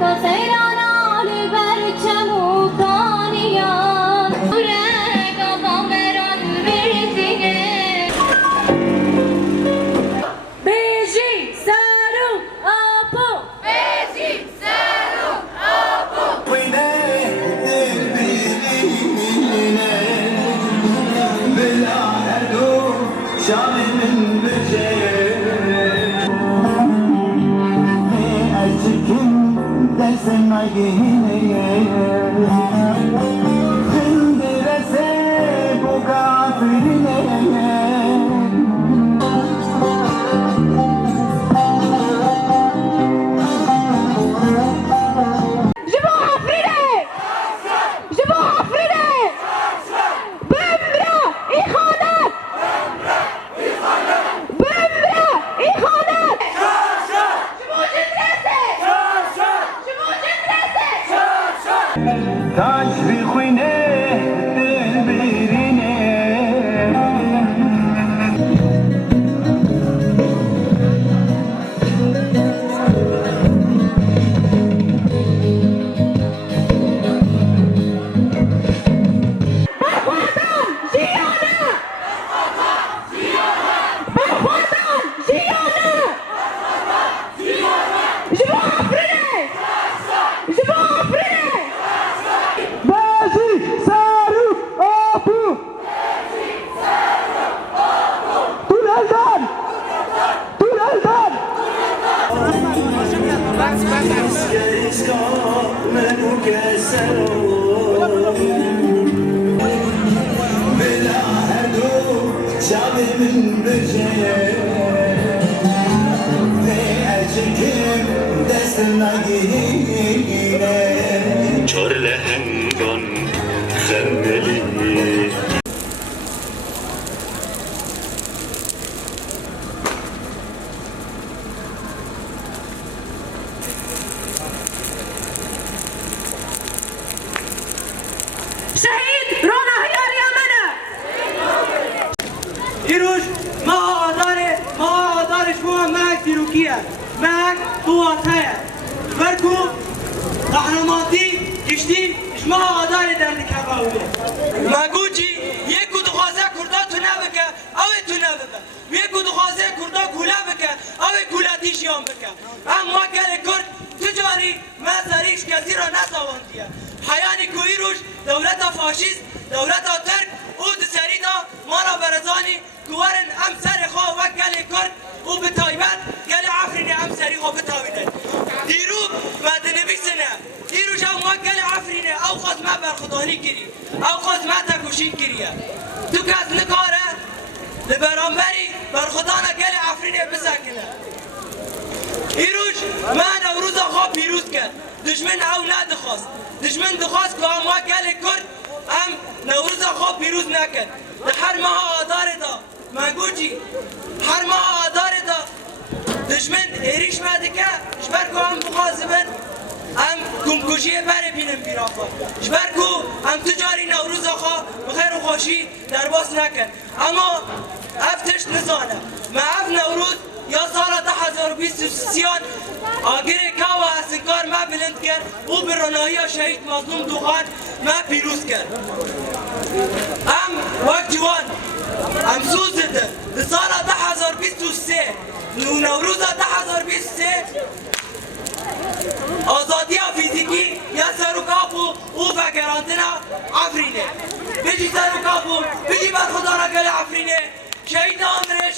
تا سیران آل برچم و کانیان رگا بامران برزیگه بیجی سرو آپو بیجی سرو آپو وينه البيرينه بلا هدو شامي من بجيه أشكن دسم عينيه خندر سيب وقافرينه تاج في خوينه دل بيرينه بلا هدو شعبي من بجيه أشكم دست نگیره چار لهنگان خندلی شهید رونهیار یمنه ایروش ما آدارش بوها مهک دیروکیه مهک قواتهه برکو قهرماتی گشتی شما آدار درد کباوله مگو چی یکو دخوازه کرده تو نبکه اوه تو نبکه یکو دخوازه کرده کوله بکه اوه کولتی شیان بکه اما گل کرد تجاری مزاریش کسی را نسواندیه حیانی کوی روش دولت فاشیست دولت ترک او دسری دا مارا برزانی گوارن ام سر خواه و گل کرد او بتایبت گل عفرین ام سری خواه بتاویدن دیرو مدنبی سنه دیروش هم گل عفرینه او خواست ما برخدانی کری او خواست ما تکوشین کریه تو کس نکاره لبرانبری برخدانا گل عفرینه بسکنه ایروش من نوروز خواه پیروز کرد دشمن او ندخواست دشمن دخواست که هم گل کرد هم نوروز خواه پیروز نکرد ده هر ماه آدار دا مگو چی هر ماه آدار دا دشمن ایریش مده که شبر که هم بخوازبن هم کمکشی بره بینم بیرافا شبر که هم تجاری نوروز خواه بخیر و خوشی در باس نکرد اما افتش نزانه ما اف نوروز یا سال 2023 آگیر کاوا اسنکار ما بلند کرد او برانایی شهید مظلوم دوخان ما پیروز کرد هم وقت جوان هم سوزده در سال 2023 نوروز 2023 آزادی فیزیکی یا سروکاپو او فکرانتنا عفرینه بجی سروکاپو بجی برخدا را گل عفرینه شهید آمرش